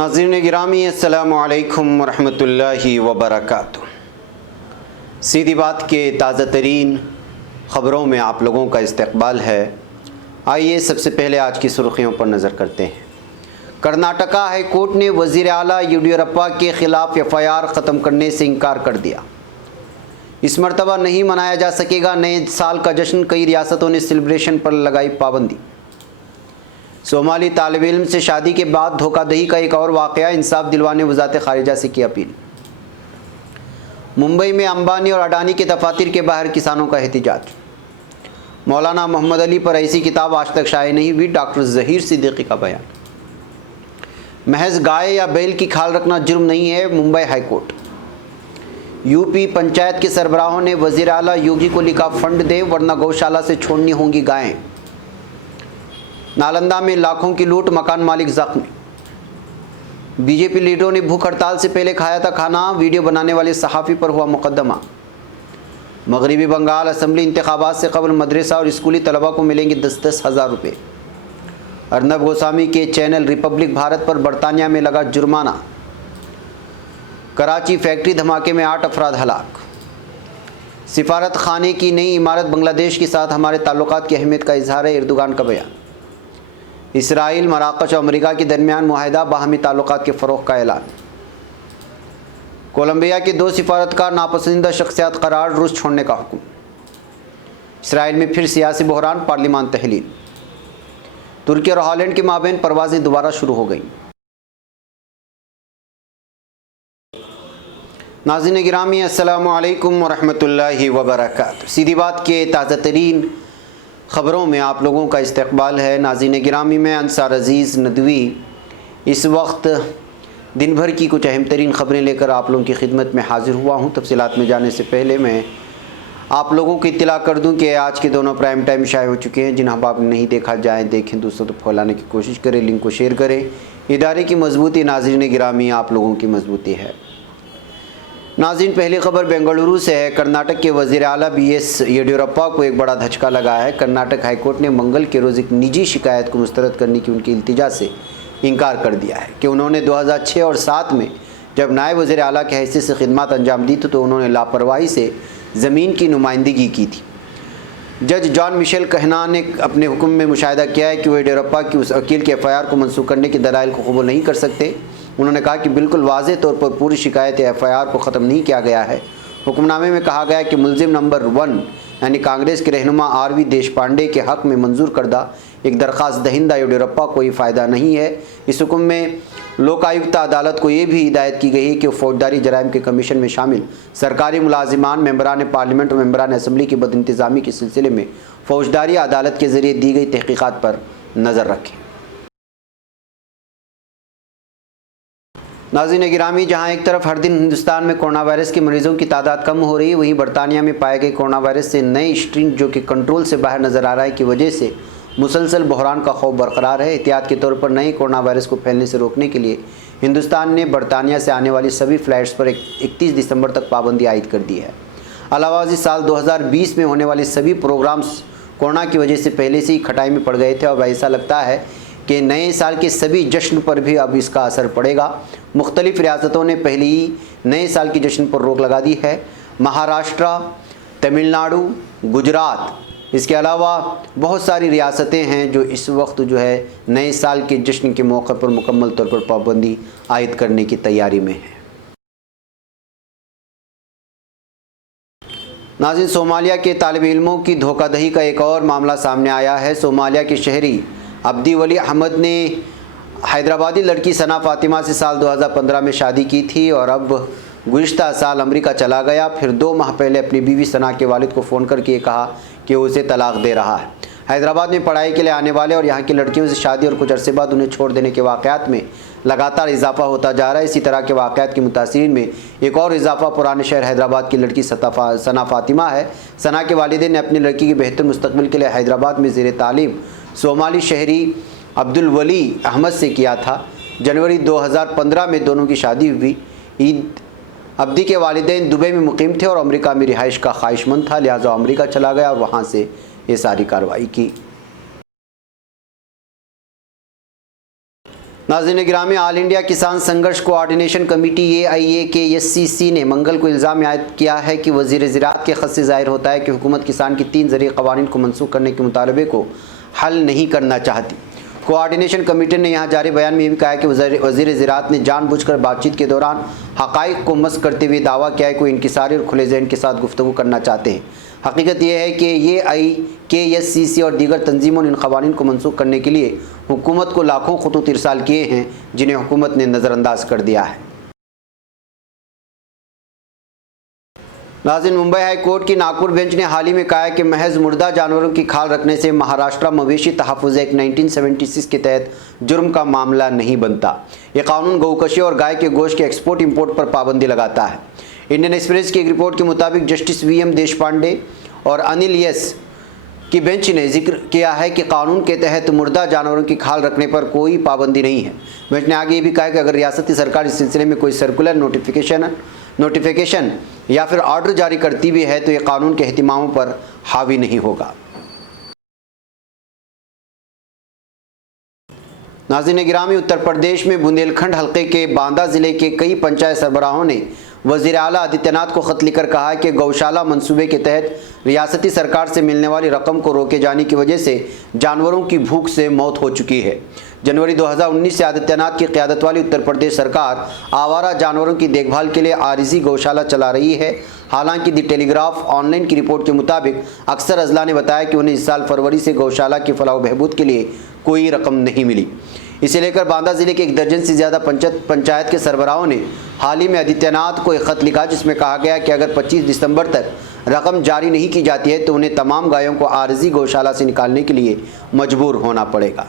नाज़रीन गिरामी अस्सलामु अलैकुम वरहमतुल्लाहि वबरकातुहू। सीधी बात के ताज़ा तरीन ख़बरों में आप लोगों का इस्तकबाल है। आइए सबसे पहले आज की सुर्खियों पर नज़र करते हैं। कर्नाटका हाई कोर्ट ने वज़ीर आला येडियुरप्पा के ख़िलाफ़ FIR ख़त्म करने से इनकार कर दिया। इस मरतबा नहीं मनाया जा सकेगा नए साल का जश्न, कई रियासतों ने सेलिब्रेशन पर लगाई पाबंदी। सोमाली तालिब इल्म से शादी के बाद धोखाधड़ी का एक और वाक़या, इंसाफ दिलवाने वज़ारत ख़ारिजा से की अपील। मुंबई में अंबानी और अडानी के दफातर के बाहर किसानों का एहतजाज। मौलाना मोहम्मद अली पर ऐसी किताब आज तक शाये नहीं हुई, डॉक्टर ज़हीर सिद्दीकी का बयान। महज गाय या बैल की खाल रखना जुर्म नहीं है, Mumbai high court. UP panchayat के सरबराहों ने वज़ीर आला योगी को लिखा फंड दे वरना गौशाला से छोड़नी होंगी गायें। नालंदा में लाखों की लूट, मकान मालिक जख्मी। बीजेपी लीडरों ने भूख हड़ताल से पहले खाया था खाना, वीडियो बनाने वाले सहाफ़ी पर हुआ मुकदमा। मगरबी बंगाल असम्बली इंतखाबात से कबल मदरसा और स्कूली तलबा को मिलेंगे 10-10 हज़ार रुपये। अर्नब गोस्वामी के चैनल रिपब्लिक भारत पर बरतानिया में लगा जुर्माना। कराची फैक्ट्री धमाके में 8 अफराद हलाक। सिफारत खाने की नई इमारत बांग्लादेश के साथ हमारे ताल्लुकात की अहमियत का इजहार है, एर्दोगान का बयान। इसराइल, मराकश और अमेरिका के दरमियान मुआहिदा, बाहमी ताल्लुकात के फ़रोग़ का ऐलान। कोलंबिया के 2 सिफारतकार नापसंदीदा शख्सियात करार, रूस छोड़ने का हुक्म। इसराइल में फिर सियासी बहरान, पार्लिमान तहलील। तुर्की और हॉलैंड के माबैन परवाज़ें दोबारा शुरू हो गईं। नाज़रीन गिरामी अस्सलामु अलैकुम वरहमतुल्लाहि वबरकातुहू। सीधी बात के ताज़ा तरीन ख़बरों में आप लोगों का इस्तकबाल है। नाज़रीन गिरामी, मैं अंसार अज़ीज़ नदवी इस वक्त दिन भर की कुछ अहम तरीन ख़बरें लेकर आप लोगों की खिदमत में हाज़िर हुआ हूँ। तफसीलात में जाने से पहले मैं आप लोगों को इत्तला कर दूं कि आज के दोनों प्राइम टाइम शाये हो चुके हैं। जिन अहबाब ने नहीं देखा, जाएँ देखें, दूसरों तक फैलाने की कोशिश करें, लिंक को शेयर करें। इदारे की मजबूती नाज़रीन गिरामी आप लोगों की मजबूती है। नाज़रीन, पहली खबर बेंगलुरु से है। कर्नाटक के वज़ीर आला BS येडियुरप्पा को एक बड़ा धचका लगा है। कर्नाटक हाईकोर्ट ने मंगल के रोज़ एक निजी शिकायत को मुस्तरद करने की उनकी इल्तिजा से इनकार कर दिया है कि उन्होंने 2006 और 7 में जब नायब वज़ीर आला की हैसियत से खिदमत अंजाम दी तो उन्होंने लापरवाही से ज़मीन की नुमाइंदगी की थी। जज जॉन मिशेल कहना ने अपने हुक्म में मुशाहिदा किया है कि वो येडियुरप्पा की उस वकील के FIR को मनसूख करने के दलाइल को कबूल नहीं कर सकते। उन्होंने कहा कि बिल्कुल वाज़ेह तौर पर पूरी शिकायत या FIR को ख़त्म नहीं किया गया है। हुक्मनामे में कहा गया कि मुलजिम नंबर 1 यानी कांग्रेस के रहनुमा RV देशपांडे के हक़ में मंजूर करदा एक दरख्वास्त दहिंदा येडियुरप्पा को कोई फ़ायदा नहीं है। इस हुक्म में लोकायुक्त अदालत को ये भी हिदायत की गई है कि फौजदारी जराइम के कमीशन में शामिल सरकारी मुलाजिमान, मेंबरान पार्लियामेंट और मेंबरान असम्बली की बदइंतज़ामी के सिलसिले में फौजदारी अदालत के ज़रिए दी गई तहक़ीक़ात पर नज़र रखें। नाज़रीन गिरामी, जहाँ एक तरफ हर दिन हिंदुस्तान में कोरोना वायरस के मरीज़ों की तादाद कम हो रही है, वहीं बरतानिया में पाए गए कोरोना वायरस से नए स्ट्रेन जो कि कंट्रोल से बाहर नज़र आ रहा है की वजह से मुसलसल बहरान का खौफ बरकरार है। एहतियात के तौर पर नए कोरोना वायरस को फैलने से रोकने के लिए हिंदुस्तान ने बरतानिया से आने वाली सभी फ़्लाइट्स पर 31 दिसंबर तक पाबंदी आयद कर दी है। अलावा इस साल 2020 में होने वाले सभी प्रोग्राम्स कोरोना की वजह से पहले से ही खटाई में पड़ गए थे। अब ऐसा लगता है कि नए साल के सभी जश्न पर भी अब इसका असर पड़ेगा। मुख्तलिफ़ रियासतों ने पहले ही नए साल के जश्न पर रोक लगा दी है। महाराष्ट्र, तमिलनाडु, गुजरात, इसके अलावा बहुत सारी रियासतें हैं जो इस वक्त जो है नए साल के जश्न के मौके पर मुकम्मल तौर पर पाबंदी आयद करने की तैयारी में है। नाज़रीन, सोमालिया के तालिब इल्मों की धोखाधड़ी का एक और मामला सामने आया है। सोमालिया के शहरी अब्दी वली अहमद ने हैदराबादी लड़की सना फातिमा से साल 2015 में शादी की थी और अब गुज़िश्ता साल अमेरिका चला गया। फिर 2 माह पहले अपनी बीवी सना के वालिद को फ़ोन करके कहा कि वो उसे तलाक दे रहा है। हैदराबाद में पढ़ाई के लिए आने वाले और यहाँ की लड़कियों से शादी और कुछ अरसे बाद उन्हें छोड़ देने के वाक़यात में लगातार इजाफा होता जा रहा है। इसी तरह के वाक़यात के मुतासिरीन में एक और इजाफा पुराने शहर हैदराबाद की लड़की सना फातिमा है। सना के वालिदैन ने अपनी लड़की की बेहतर मुस्तकबिल के लिए हैदराबाद में ज़ेर तालीम सोमाली शहरी अब्दुल वली अहमद से किया था। जनवरी 2015 में दोनों की शादी हुई। अब्दी के वालिदैन दुबई में मुकीम थे और अमेरिका में रिहाइश का ख्वाहिशमंद था, लिहाजा अमेरिका चला गया और वहाँ से ये सारी कार्रवाई की। नाज़रीन गिरामी, ऑल इंडिया किसान संघर्ष कोऑर्डिनेशन कमेटी AIAKSCC ने मंगल को इल्ज़ाम आयद किया है कि वज़ीर ज़राअत के ख़त से ज़ाहिर होता है कि हुकूमत किसान की 3 ज़रूरी क़वानीन को मनसूख करने के मुतालबे को हल नहीं करना चाहती। कोऑर्डिनेशन कमेटी ने यहाँ जारी बयान में यह भी कहा है कि वज़ीर ज़राअत ने जानबूझकर बातचीत के दौरान हक़ाइक़ को मस्ख़ करते हुए दावा किया है कि वो इनकिसारी और खुले ज़हन के साथ गुफ्तगू करना चाहते हैं। हकीकत यह है कि AIAKSCC और दीगर तंजीमों ने इन क़वानीन को मनसूख करने के लिए हुकूमत को लाखों ख़ुतूत इरसाल किए हैं, जिन्हें हुकूमत ने नज़रअंदाज कर दिया है। नाज़रीन, मुंबई हाई कोर्ट की नागपुर बेंच ने हाल ही में कहा है कि महज मुर्दा जानवरों की खाल रखने से महाराष्ट्र मवेशी तहफ़्फ़ुज़ एक्ट 1976 के तहत जुर्म का मामला नहीं बनता। ये कानून गौकशी और गाय के गोश्त के एक्सपोर्ट इंपोर्ट पर पाबंदी लगाता है। इंडियन एक्सप्रेस की एक रिपोर्ट के मुताबिक जस्टिस VM देशपांडे और अनिल यस की बेंच ने जिक्र किया है कि कानून के तहत मुर्दा जानवरों की खाल रखने पर कोई पाबंदी नहीं है। बेंच ने आगे ये भी कहा कि अगर रियासती सरकार इस सिलसिले में कोई सर्कुलर नोटिफिकेशन या फिर ऑर्डर जारी करती भी है तो ये कानून के एहतिमामों पर हावी नहीं होगा। नाज़रीन गिरामी, उत्तर प्रदेश में बुंदेलखंड हल्के के बांदा ज़िले के कई पंचायत सरबराहों ने वज़ीर आला आदित्यनाथ को ख़त लिखकर कहा है कि गौशाला मंसूबे के तहत रियासती सरकार से मिलने वाली रकम को रोके जाने की वजह से जानवरों की भूख से मौत हो चुकी है। जनवरी 2019 से आदित्यनाथ की क़यादत वाली उत्तर प्रदेश सरकार आवारा जानवरों की देखभाल के लिए आरिज़ी गौशाला चला रही है। हालांकि द टेलीग्राफ ऑनलाइन की रिपोर्ट के मुताबिक अक्सर अजला ने बताया कि उन्हें इस साल फरवरी से गौशाला की फलाह बहबूद के लिए कोई रकम नहीं मिली। इसे लेकर बांदा ज़िले के 1 दर्जन से ज़्यादा पंचायत के सरबराहों ने हाल ही में आदित्यनाथ को एक ख़त लिखा, जिसमें कहा गया कि अगर 25 दिसंबर तक रकम जारी नहीं की जाती है तो उन्हें तमाम गायों को आरज़ी गौशाला से निकालने के लिए मजबूर होना पड़ेगा।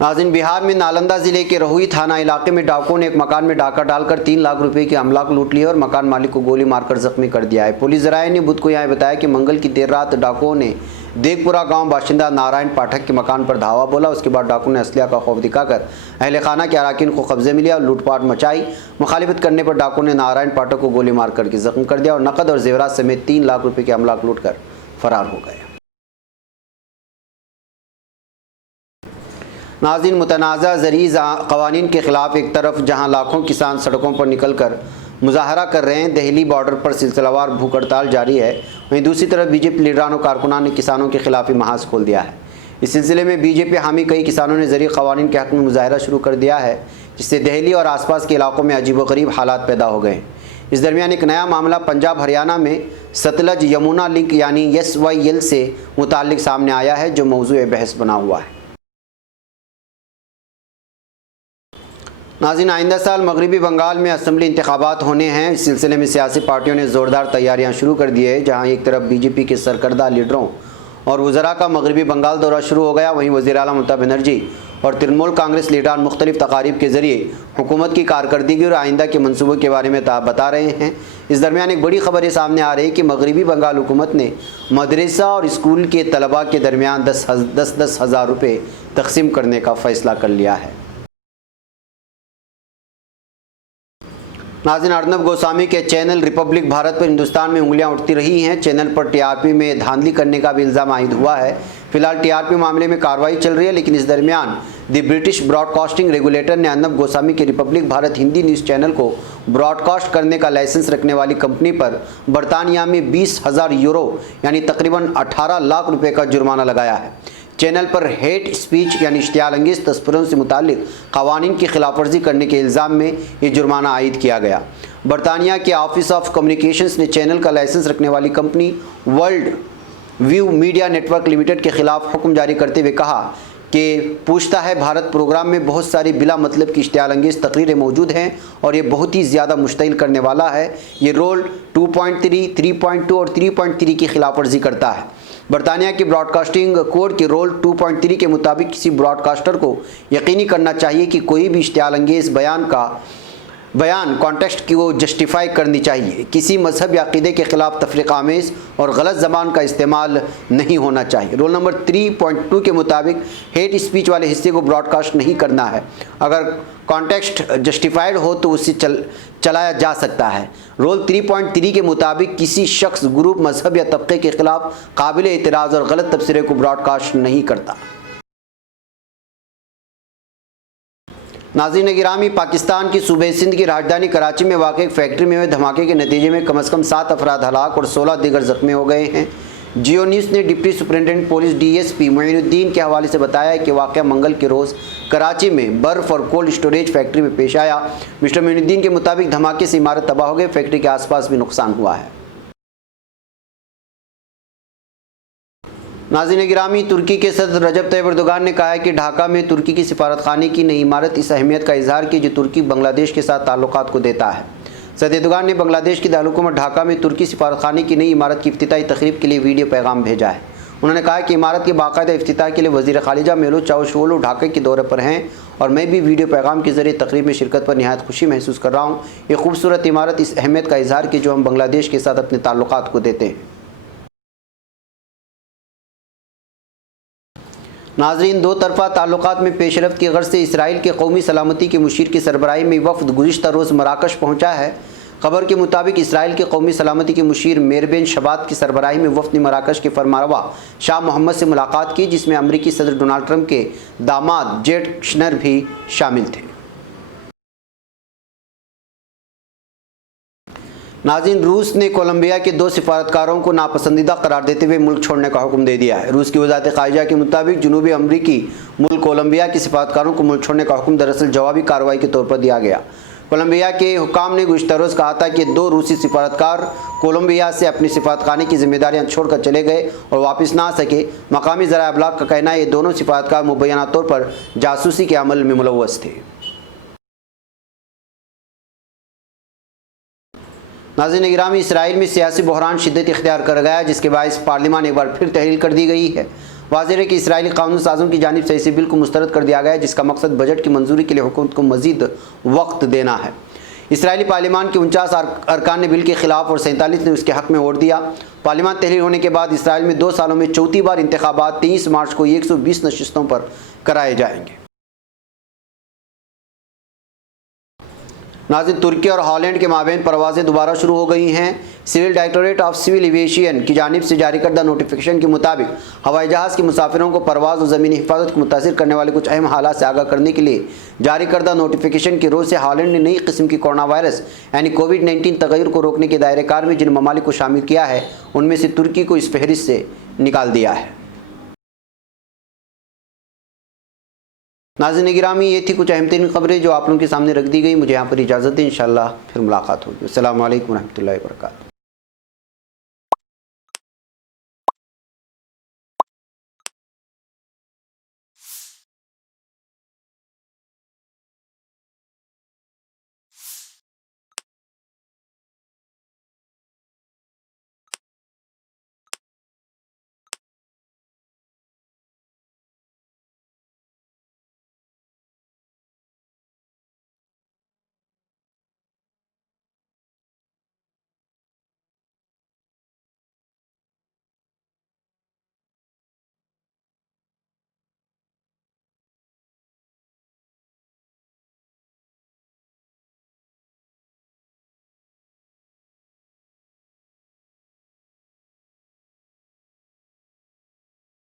नाज़रीन, बिहार में नालंदा ज़िले के रहुई थाना इलाके में डाकुओं ने एक मकान में डाका डालकर 3 लाख रुपए की अमलाक लूट लिया और मकान मालिक को गोली मारकर जख्मी कर दिया है। पुलिस ज़राए ने बुध को यहाँ बताया कि मंगल की देर रात डाकुओं ने देगपुरा गांव बाशिंदा नारायण पाठक के मकान पर धावा बोला। उसके बाद डाकू ने असलिया का खौफ दिखाकर अहले खाना के अराकीन को कब्जे में लिया और लूटपाट मचाई। मुखालिफत करने पर डाकू ने नारायण पाठक को गोली मार करके जख्म कर दिया और नकद और जेवरात समेत 3 लाख रुपए के अमलाक लूट कर फरार हो गए। नाज़रीन, मुतनाज़ा ज़रूरी क़वानीन के ख़िलाफ़ एक तरफ जहाँ लाखों किसान सड़कों पर निकल कर मुजाहरा कर रहे हैं, दिल्ली बॉर्डर पर सिलसिलावार भूख हड़ताल जारी है, वहीं दूसरी तरफ बीजेपी लीडरान और कारकुनान ने किसानों के खिलाफ ही महाज खोल दिया है। इस सिलसिले में बीजेपी हामी कई किसानों ने ज़रूरी क़वानीन के हक़ में मुजाहरा शुरू कर दिया है, जिससे दिल्ली और आसपास के इलाकों में अजीबोगरीब हालात पैदा हो गए हैं। इस दरमियान एक नया मामला पंजाब हरियाणा में सतलज यमुना लिंक यानी SYL से मुताल्लिक़ सामने आया है, जो मौजूए बहस बना हुआ है। नाज़रीन, आइंदा साल मगरबी बंगाल में असम्बली इंतखाबात होने हैं। इस सिलसिले में सियासी पार्टियों ने ज़ोरदार तैयारियां शुरू कर दी है। जहां एक तरफ बीजेपी के सरकर्दा लीडरों और वज़रा का मगरबी बंगाल दौरा शुरू हो गया, वहीं वज़ीर आला ममता बनर्जी और तृणमूल कांग्रेस लीडरान मुख्तलिफ तकारीब के ज़रिए हुकूमत की कारकर्दगी और आइंदा के मनसूबों के बारे में बता रहे हैं। इस दरमियान एक बड़ी खबर ये सामने आ रही है कि मगरबी बंगाल हुकूमत ने मदरसा और स्कूल के तलबा के दरमियान 10 हज़ार रुपये तकसीम करने का फ़ैसला कर लिया है। नाज़रीन, अर्नब गोस्वामी के चैनल रिपब्लिक भारत पर हिंदुस्तान में उंगलियां उठती रही हैं। चैनल पर TRP में धांधली करने का भी इल्ज़ाम आयद हुआ है। फिलहाल TRP मामले में कार्रवाई चल रही है, लेकिन इस दरमियान द ब्रिटिश ब्रॉडकास्टिंग रेगुलेटर ने अर्नब गोस्वामी के Republic Bharat Hindi news channel को ब्रॉडकास्ट करने का लाइसेंस रखने वाली कंपनी पर बरतानिया में 20,000 यूरो यानी तकरीबन 18 लाख रुपये का जुर्माना लगाया है। चैनल पर हेट स्पीच यानी इश्तियाल-अंगेज़ तस्वीरों से मुताल्लिक़ क़वानीन की खिलाफवर्जी करने के इल्ज़ाम में ये जुर्माना आयद किया गया। बरतानिया के ऑफिस ऑफ कम्युनिकेशंस ने चैनल का लाइसेंस रखने वाली company world view media network limited के ख़िलाफ़ हुक्म जारी करते हुए कहा कि पूछता है भारत प्रोग्राम में बहुत सारी बिला मतलब की इश्तियाल-अंगेज़ तकरीरें मौजूद हैं और ये बहुत ही ज़्यादा मुश्तिल करने वाला है। ये रोल 2.3, 3.2 और 3.3 की खिलाफवर्जी करता है। बरतानिया की ब्रॉडकास्टिंग कोड के रोल 2.3 के मुताबिक किसी ब्रॉडकास्टर को यकीनी करना चाहिए कि कोई भी इश्तियाल-अंगेज़ बयान कॉन्टेक्स्ट की वो जस्टिफाई करनी चाहिए। किसी मजहब या अक़ीदे के ख़िलाफ़ तफरीक़ा आमेज़ और गलत ज़बान का इस्तेमाल नहीं होना चाहिए। रोल नंबर 3.2 के मुताबिक हेट स्पीच वाले हिस्से को ब्रॉडकास्ट नहीं करना है। अगर कॉन्टेक्स्ट जस्टिफाइड हो तो उससे चलाया जा सकता है। रोल 3.3 के मुताबिक किसी शख्स, ग्रुप, मजहब या तबके के ख़िलाफ़ काबिल एतराज़ और गलत तबसरे को ब्रॉडकास्ट नहीं करता। नाज़रीन गिरामी, पाकिस्तान की सूबे सिंध की राजधानी कराची में वाक़ एक फैक्ट्री में हुए धमाके के नतीजे में कम से कम 7 अफराद हलाक और 16 दीगर ज़ख्मी हो गए हैं। जियो न्यूज़ ने deputy superintendent police DSP Moinuddin के हवाले से बताया कि वाक़या मंगल के रोज़ कराची में बर्फ़ और कोल्ड स्टोरेज फैक्ट्री में पेश आया। मिस्टर मोइनुद्दीन के मुताबिक धमाके से इमारत तबाह हो गई, फैक्ट्री के आसपास भी नुकसान हुआ है। नाज़रीन गिरामी, तुर्की के सदर रजब तैयब एर्दोगान ने कहा है कि ढाका में तुर्की की सिफारतखाने की नई इमारत इस अहमियत का इजहार की जो तुर्की बांग्लादेश के साथ ताल्लुकात को देता है। सदर एर्दोगान ने बांग्लादेश की दारुलहुकूमत ढाका में तुर्की सिफारतखाने की नई इमारत की इफ्तिताही तकरीब के लिए वीडियो पैगाम भेजा है। उन्होंने कहा कि इमारत के बाकायदा इफ्तिताह के लिए वज़ीर ख़ारिजा मेलूद चावुशओग्लू ढाका के दौरे पर हैं और मैं भी वीडियो पैगाम के ज़रिए तकरीब में शिरकत पर निहायत खुशी महसूस कर रहा हूँ। ये खूबसूरत इमारत इस अहमियत का इजहार की जो हम बांग्लादेश के साथ अपने ताल्लुकात को देते हैं। नाज़रीन, दो तरफ़ा ताल्लुकात में पेशरफ्त की गर्ज से इसराइल के कौमी सलामती के मुशीर की सरबराही में वफ़द गुज़िश्ता रोज़ मराकश पहुँचा है। खबर के मुताबिक इसराइल के कौमी सलामती के मुशीर मेर बिन शबात की सरबराही में वफ़द ने मराकश के फरमारवा शाह मोहम्मद से मुलाकात की, जिसमें अमरीकी सदर डोनाल्ड ट्रंप के दामाद जेड कुशनर भी शामिल थे। नाज़रीन, रूस ने कोलंबिया के 2 सिफारतकारों को नापसंदीदा करार देते हुए मुल्क छोड़ने का हुक्म दे दिया है। रूस की वज़ारत ख़ारिजा के मुताबिक जनूबी अमरीकी मुल्क कोलंबिया के सिफारतकारों को मुल्क छोड़ने का हुक्म दरअसल जवाबी कार्रवाई के तौर पर दिया गया। कोलंबिया के हुकाम ने गुज़िश्ता रोज़ कहा था कि 2 रूसी सिफारतकार कोलंबिया से अपनी सिफारतखाने की जिम्मेदारियां छोड़कर चले गए और वापस ना आ सके। मकामी ज़राए अबलाग का कहना है ये दोनों सिफारतकार मुबैना तौर पर जासूसी के अमल में मुलव्वस थे। नाज़रीन गिरामी, इसराइल में सियासी बहरान शिद्दत इख्तियार कर गया है, जिसके बायस पार्लियामान एक बार फिर तहलील कर दी गई है। वाज़ेह है कि इसराइली कानून साज़ों की जानिब से इसी बिल को मुस्तरद कर दिया गया है, जिसका मकसद बजट की मंजूरी के लिए हुकूमत को मज़ीद वक्त देना है। इसराइली पार्लियामान के 49 अरकान ने बिल के खिलाफ और 47 ने उसके हक़ में वोट दिया। पार्लियामान तहलील होने के बाद इसराइल में 2 सालों में चौथी बार इंतखाबात 23 मार्च को 120 नशिस्तों पर कराए जाएंगे। नाज़रीन, तुर्की और हॉलैंड के माबैन परवाज़ें दोबारा शुरू हो गई हैं। Civil directorate of civil aviation की जानिब से जारी करदा नोटिफिकेशन के मुताबिक हवाई जहाज़ के मुसाफिरों को परवाज़ और ज़मीनी हिफाजत को मुतासिर करने वाले कुछ अहम हालात से आगाह करने के लिए जारी करदा नोटिफिकेशन के रोज़ से हॉलैंड ने नई किस्म की कोरोना वायरस यानी कोविड-19 तग़य्युर को रोकने के दायरे कार में जिन ममालिक को शामिल किया है, उनमें से तुर्की को इस फहरिस्त से निकाल दिया है। नाज़रीन गिरामी, ये थी कुछ अहम तरीन खबरें जो आप लोगों के सामने रख दी गई। मुझे यहाँ पर इजाज़त दें, इंशाअल्लाह फिर मुलाकात होगी। अस्सलामु अलैकुम रहमतुल्लाहि व बरकातुहू।